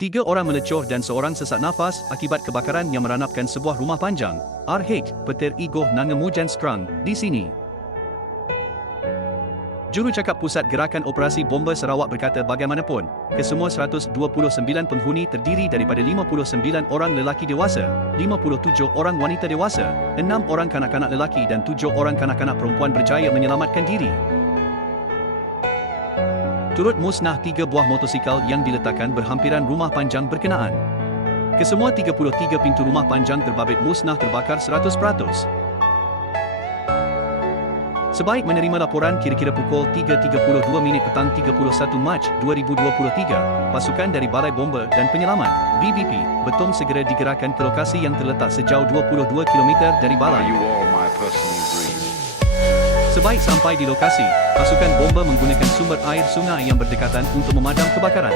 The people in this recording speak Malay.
Tiga orang melecur dan seorang sesak nafas akibat kebakaran yang meranapkan sebuah rumah panjang. RH, Petir Igoh Nangemujan Strang, di sini. Jurucakap Pusat Gerakan Operasi Bomba Sarawak berkata bagaimanapun, kesemua 129 penghuni terdiri daripada 59 orang lelaki dewasa, 57 orang wanita dewasa, 6 orang kanak-kanak lelaki dan 7 orang kanak-kanak perempuan berjaya menyelamatkan diri. Turut musnah tiga buah motosikal yang diletakkan berhampiran rumah panjang berkenaan. Kesemua 33 pintu rumah panjang terbabit musnah terbakar 100%. Sebaik menerima laporan kira-kira pukul 3.32 minit petang 31 Mac 2023, pasukan dari Balai Bomba dan Penyelaman, BBP, Betong segera digerakkan ke lokasi yang terletak sejauh 22 km dari balai. Sebaik sampai di lokasi, pasukan bomba menggunakan sumber air sungai yang berdekatan untuk memadam kebakaran.